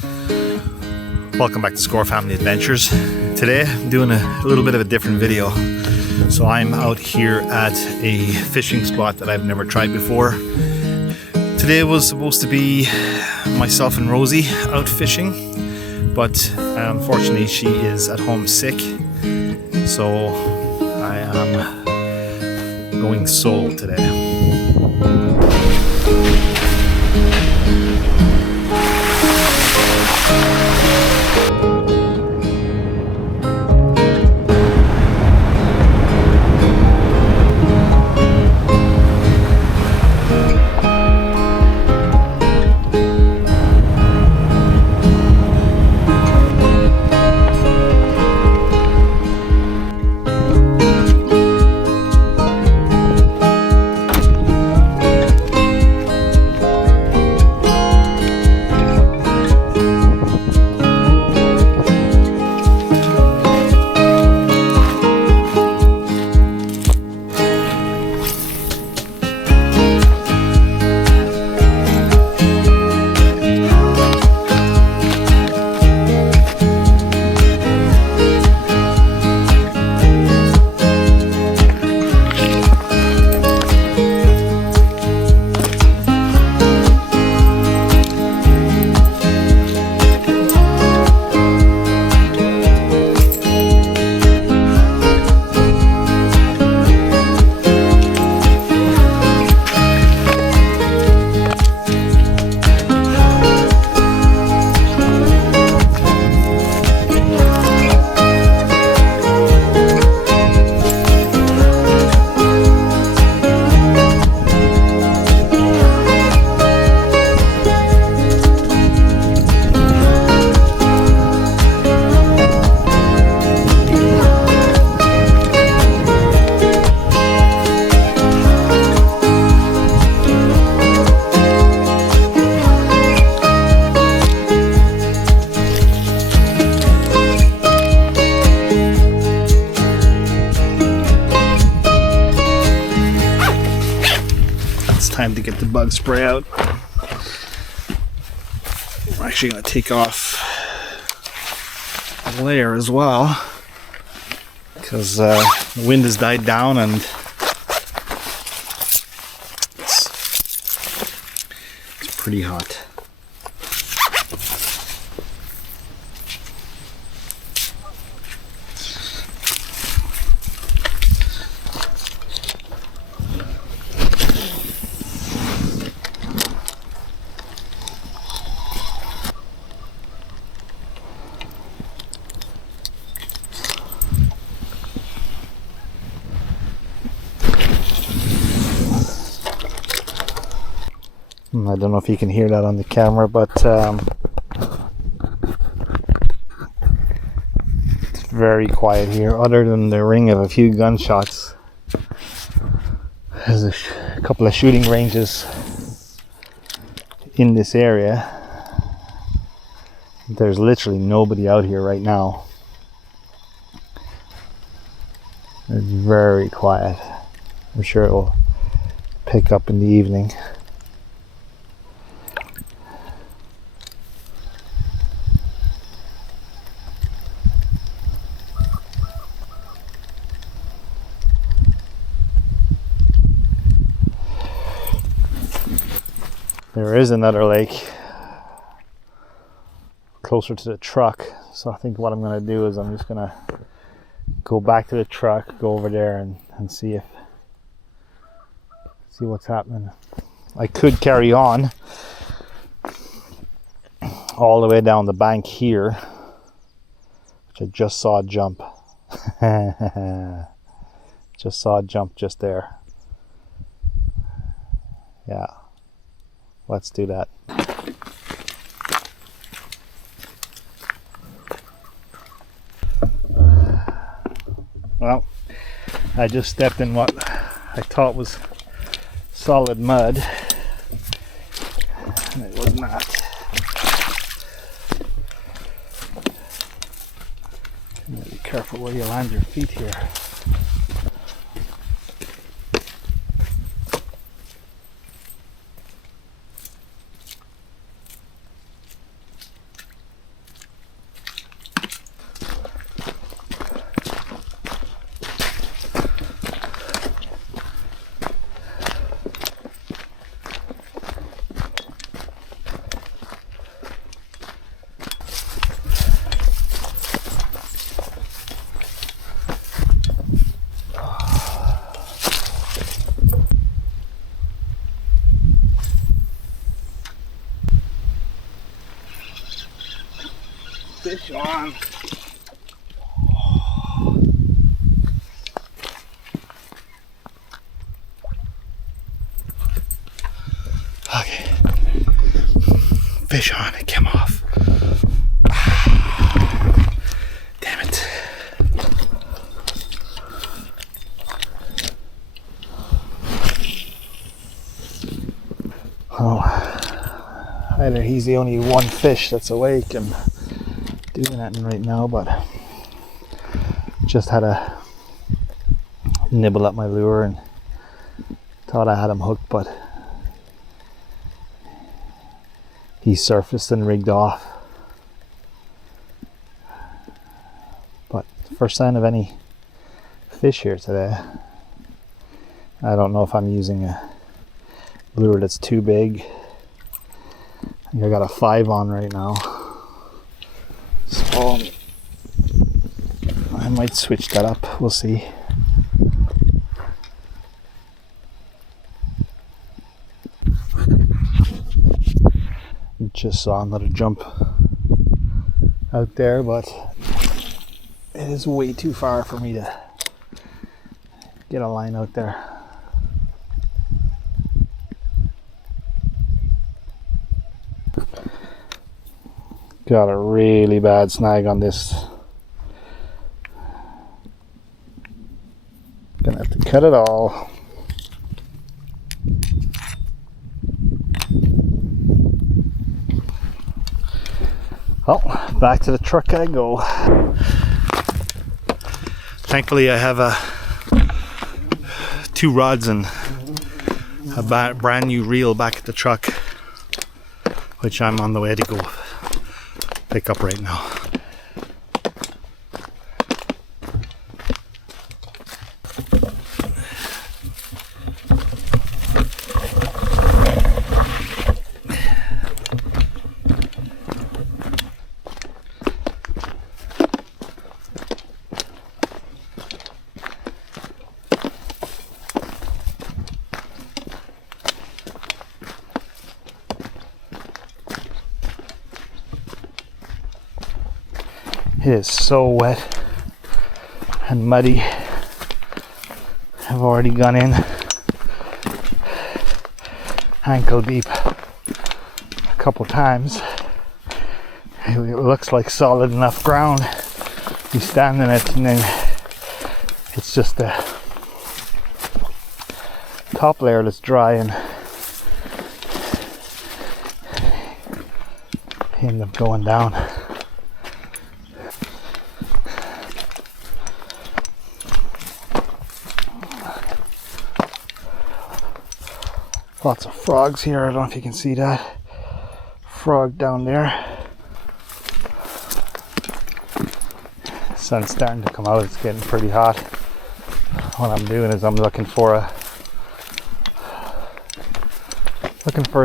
Welcome back to Scorr Family Adventures. Today I'm doing a little bit of a different video. So I'm out here at a fishing spot that I've never tried before. Today was supposed to be myself and Rosie out fishing, but unfortunately she is at home sick, so I am going solo today. Time to get the bug spray out. I'm actually going to take off the layer as well because the wind has died down and it's pretty hot. I don't know if you can hear that on the camera, but it's very quiet here other than the ring of a few gunshots. There's a couple of shooting ranges in this area. There's literally nobody out here right now. It's very quiet. I'm sure it will pick up in the evening. There is another lake closer to the truck, so I think what I'm going to do is I'm just going to go back to the truck, go over there and see what's happening. I could carry on all the way down the bank here, which I just saw jump. Just saw a jump just there. Yeah. Let's do that. Well, I just stepped in what I thought was solid mud, and it was not. Be careful where you land your feet here. Fish on. Okay. Fish on, it came off. Damn it. Oh, either he's the only one fish that's awake and doing that right now, but just had a nibble at my lure and thought I had him hooked, but he surfaced and rigged off. But first sign of any fish here today. I don't know if I'm using a lure that's too big. I think I got a 5 on right now, so I might switch that up. We'll see. Just saw another jump out there, but it is way too far for me to get a line out there. Got a really bad snag on this. Gonna have to cut it all. Well, back to the truck I go. Thankfully I have 2 rods and a brand new reel back at the truck, which I'm on the way to go pick up right now. It is so wet and muddy. I've already gone in ankle deep a couple times. It looks like solid enough ground. You stand in it and then it's just the top layer that's dry, and you end up going down. Lots of frogs here. I don't know if you can see that. Frog down there. Sun's starting to come out. It's getting pretty hot. What I'm doing is I'm looking for a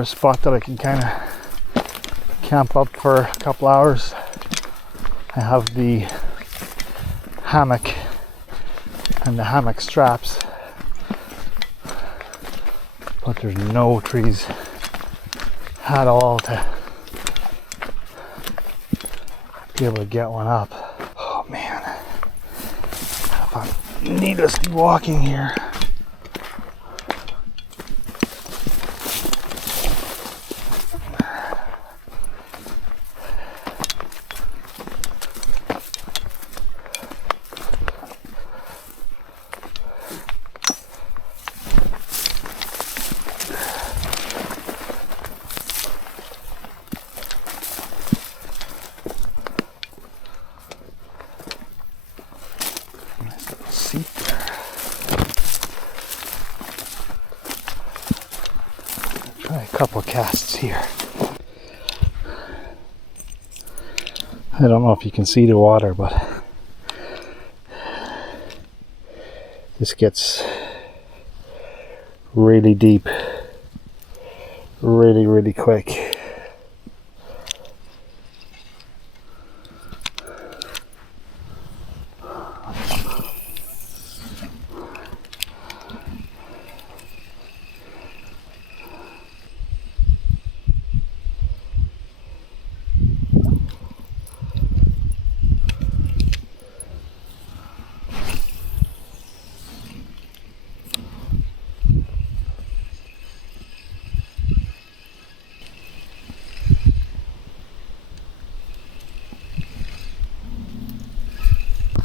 spot that I can kind of camp up for a couple hours. I have the hammock and the hammock straps, but there's no trees at all to be able to get one up. Oh man, I'm needlessly walking here. A couple casts here. I don't know if you can see the water, but this gets really deep really quick.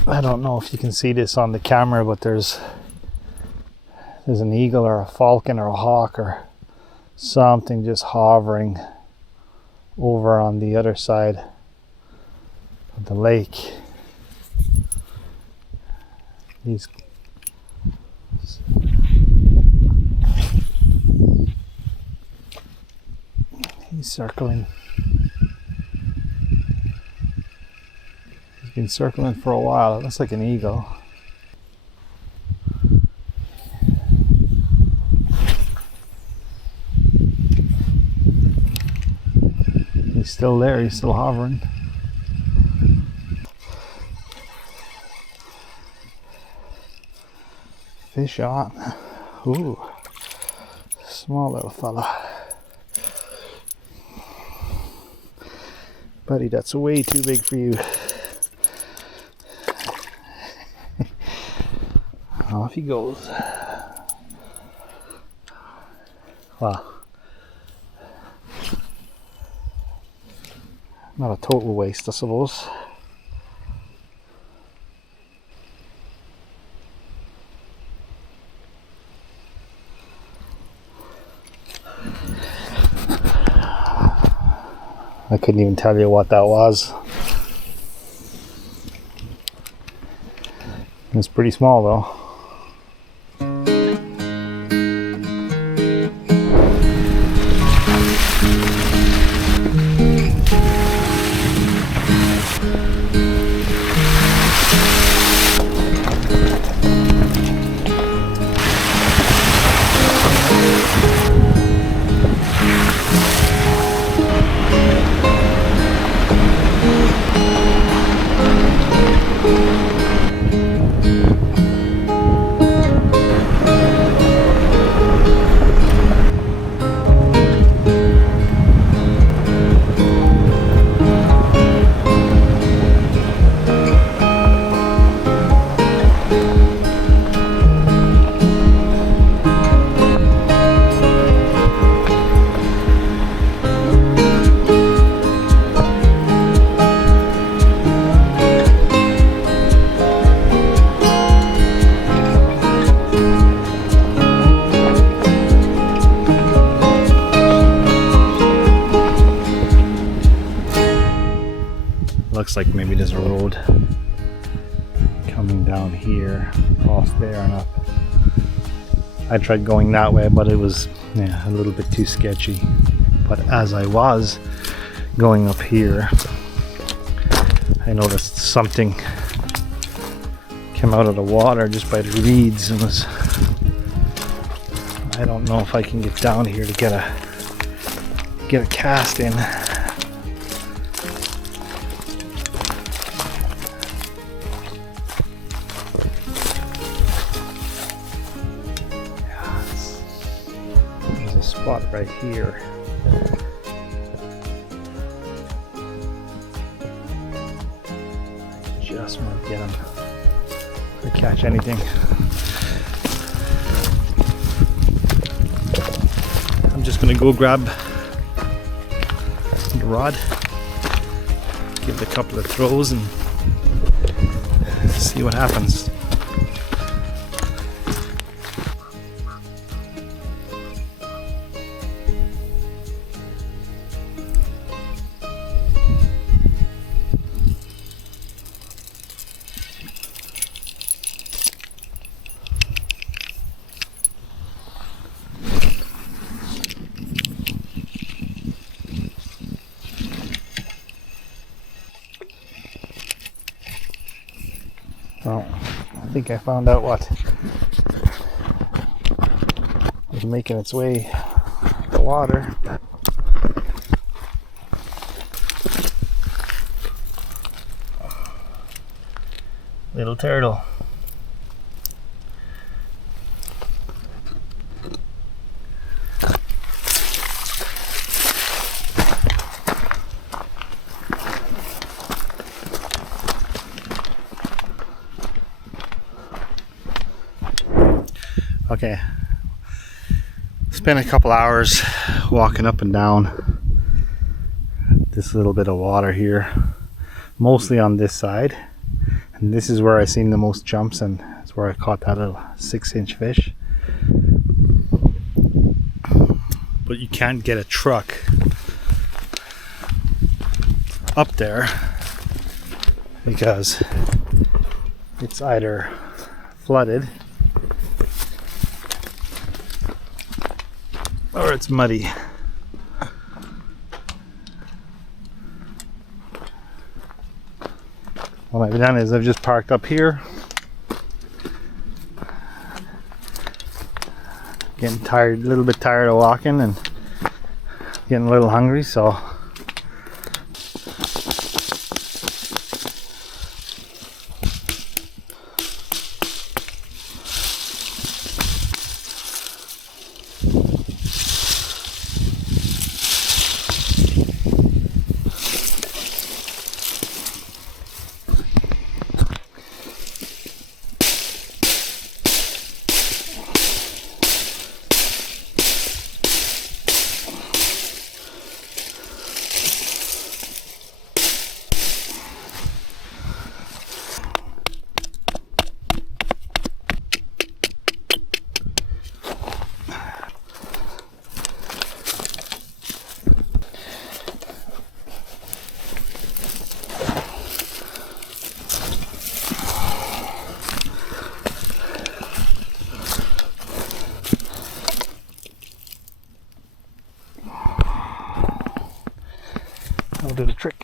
I don't know if you can see this on the camera, but there's an eagle or a falcon or a hawk or something just hovering over on the other side of the lake. He's circling. He's been circling for a while. It looks like an eagle. He's still there. He's still hovering. Fish on. Ooh, small little fella. Buddy, that's way too big for you. Off he goes. Wow. Not a total waste, I suppose. I couldn't even tell you what that was. It's pretty small though. Looks like maybe there's a road coming down here, off there and up. I tried going that way, but it was a little bit too sketchy. But as I was going up here, I noticed something came out of the water just by the reeds. And I don't know if I can get down here to get a cast in. Spot right here. Just might get him to catch anything. I'm just gonna go grab the rod, give it a couple of throws and see what happens. Well, I think I found out what was making its way to the water. Little turtle. Okay, spent a couple hours walking up and down this little bit of water here, mostly on this side, And this is where I seen the most jumps, and it's where I caught that little 6-inch fish. But you can't get a truck up there because it's either flooded or it's muddy. What I've done is I've just parked up here, getting tired, a little bit tired of walking and getting a little hungry, so I'll do the trick.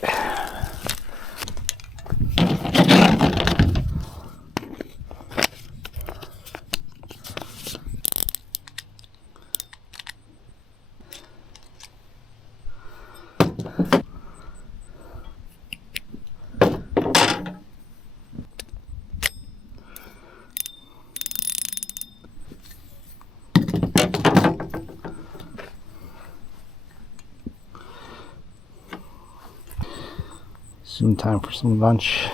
Soon time for some lunch.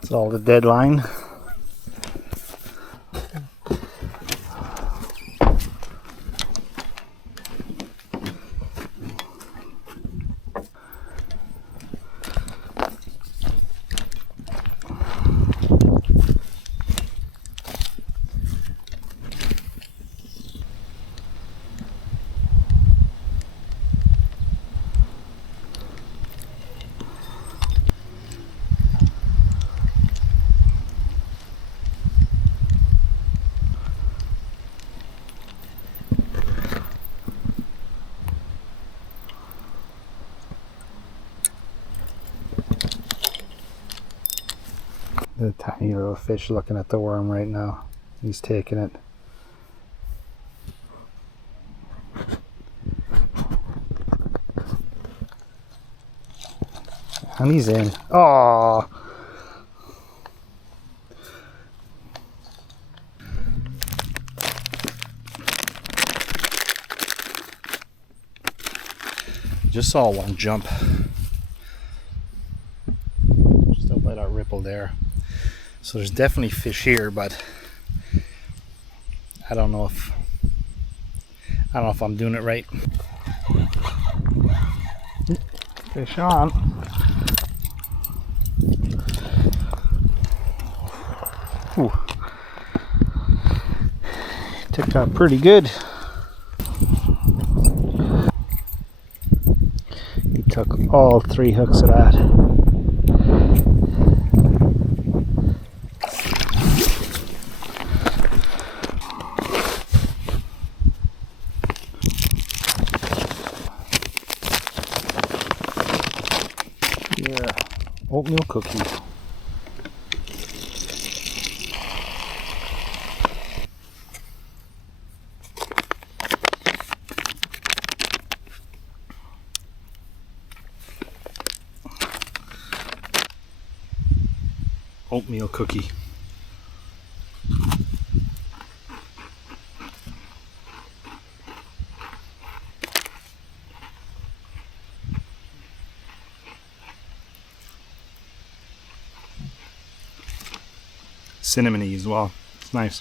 That's all the deadline. The tiny little fish looking at the worm right now. He's taking it. And he's in. Oh! Just saw one jump. Just up by that ripple there. So there's definitely fish here, but I don't know if I'm doing it right. Fish on. Ooh. Took out pretty good. He took all 3 hooks of that. Yeah, oatmeal cookie. Oatmeal cookie. cinnamony as well. It's nice.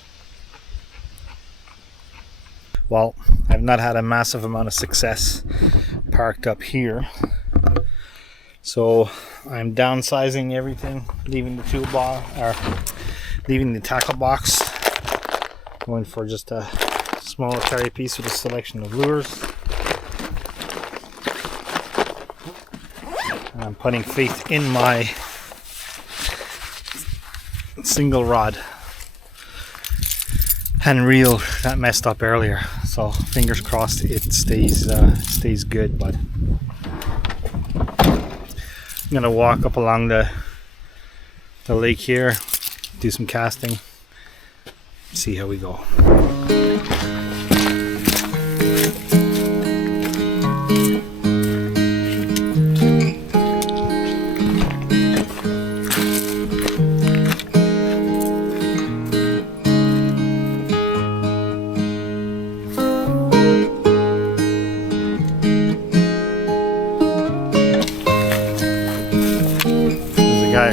Well, I've not had a massive amount of success parked up here, so I'm downsizing everything, leaving the toolbar, or leaving the tackle box, going for just a small carry piece with a selection of lures. And I'm putting faith in my single rod and reel that messed up earlier, so fingers crossed it stays good. But I'm gonna walk up along the lake here, do some casting, see how we go.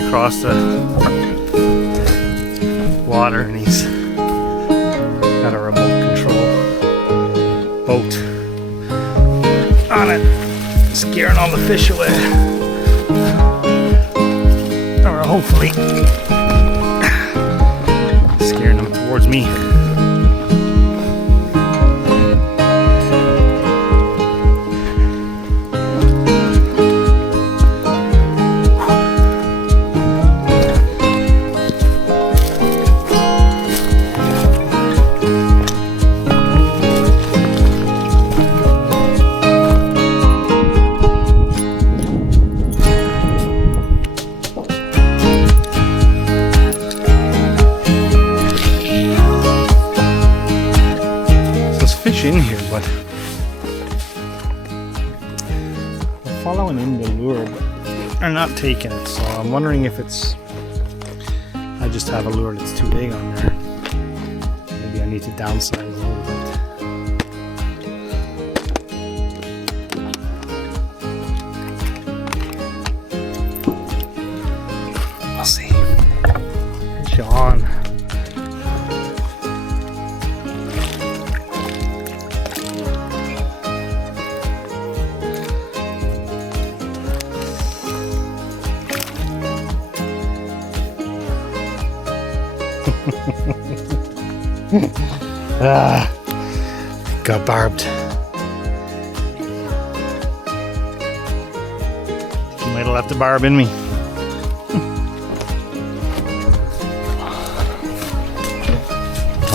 Across the water, and he's got a remote control boat on it, scaring all the fish away, or hopefully scaring them towards me. In here, but I'm following in the lure, but they're not taking it, so I'm wondering if it's I just have a lure that's too big on there. Maybe I need to downsize a little bit. We'll see. John. Got barbed. You might have left the barb in me.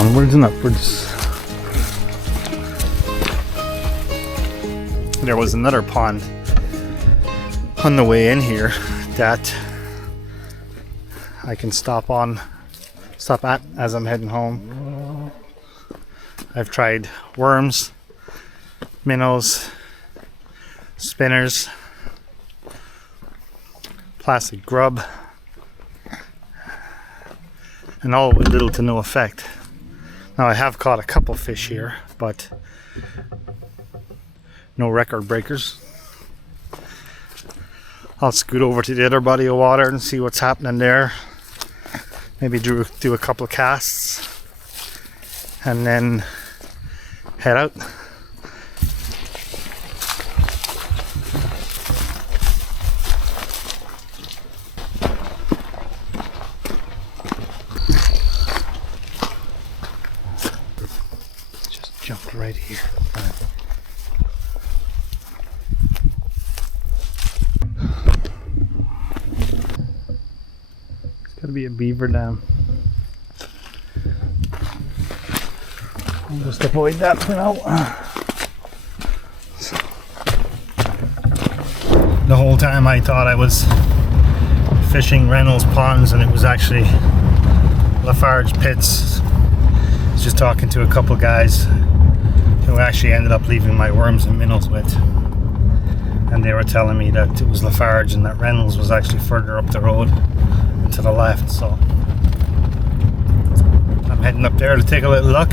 Onwards and upwards. There was another pond on the way in here that I can stop at as I'm heading home. I've tried worms, minnows, spinners, plastic grub, and all with little to no effect. Now I have caught a couple fish here, but no record breakers. I'll scoot over to the other body of water and see what's happening there. Maybe do a couple of casts and then head out. Just jumped right here. It's gotta be a beaver dam. I'll just avoid that for now. The whole time I thought I was fishing Reynolds ponds, and it was actually Lafarge pits. I was just talking to a couple guys who actually ended up leaving my worms and minnows with, and they were telling me that it was Lafarge and that Reynolds was actually further up the road and to the left. So I'm heading up there to take a little look.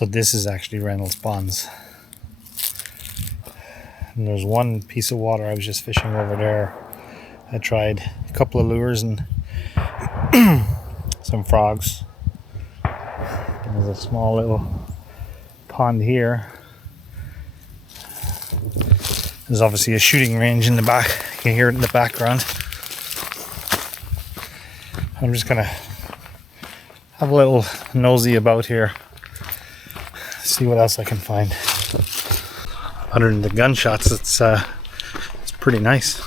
So this is actually Reynolds ponds. And there's one piece of water I was just fishing over there. I tried a couple of lures and some frogs. There's a small little pond here. There's obviously a shooting range in the back. You can hear it in the background. I'm just gonna have a little nosy about here. See what else I can find. Other than the gunshots, it's pretty nice.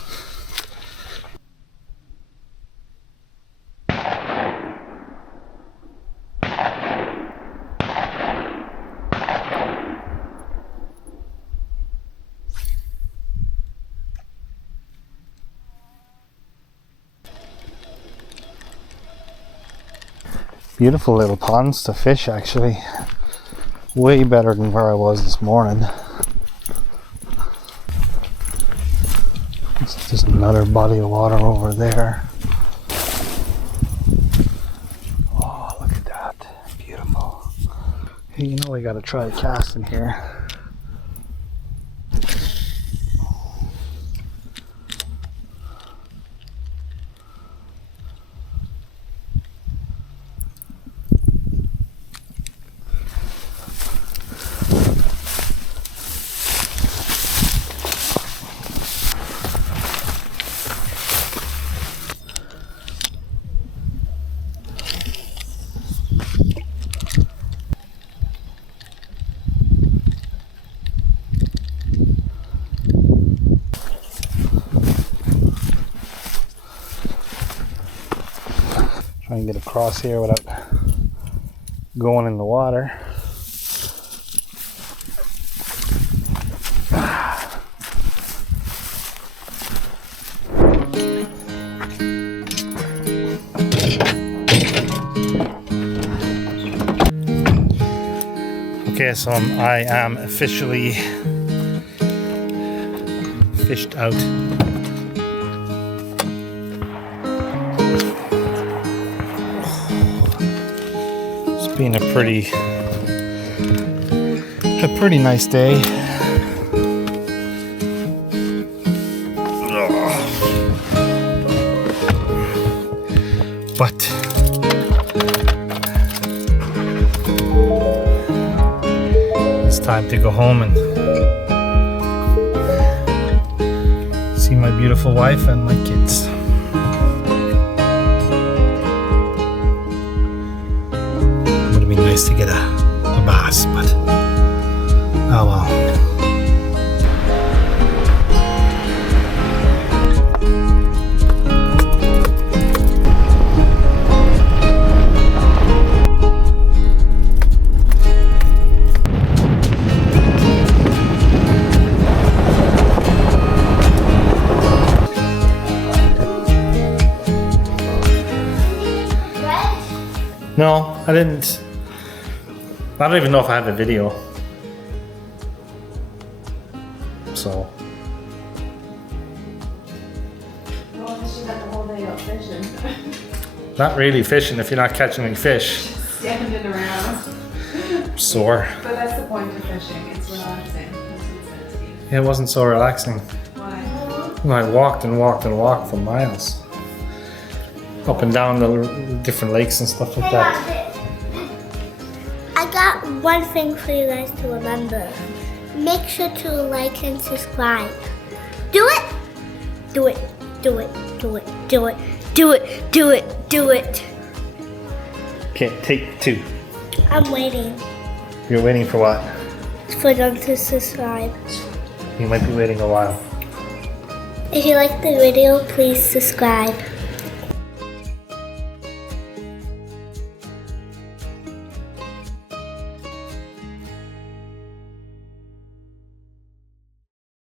Beautiful little ponds to fish, actually. Way better than where I was this morning. There's another body of water over there. Oh, look at that. Beautiful. Hey, you know we gotta try casting here. Try and get across here without going in the water. Okay, so I am officially fished out. It's been a pretty nice day. But it's time to go home and see my beautiful wife and my kids. It would be nice to get a bass, but oh well. No, I didn't. I don't even know if I have a video. So. Well, you got the whole day out fishing. Not really fishing if you're not catching any fish. Standing around. I'm sore. But that's the point of fishing. It's relaxing. That's what it says to you. Yeah, it wasn't so relaxing. Why? I walked and walked and walked for miles. Up and down the different lakes and stuff like that. I got one thing for you guys to remember. Make sure to like and subscribe. Do it! Do it, do it, do it, do it, do it, do it, do it. Okay, take two. I'm waiting You're waiting for what? for them to subscribe. You might be waiting a while. If you like the video, please subscribe.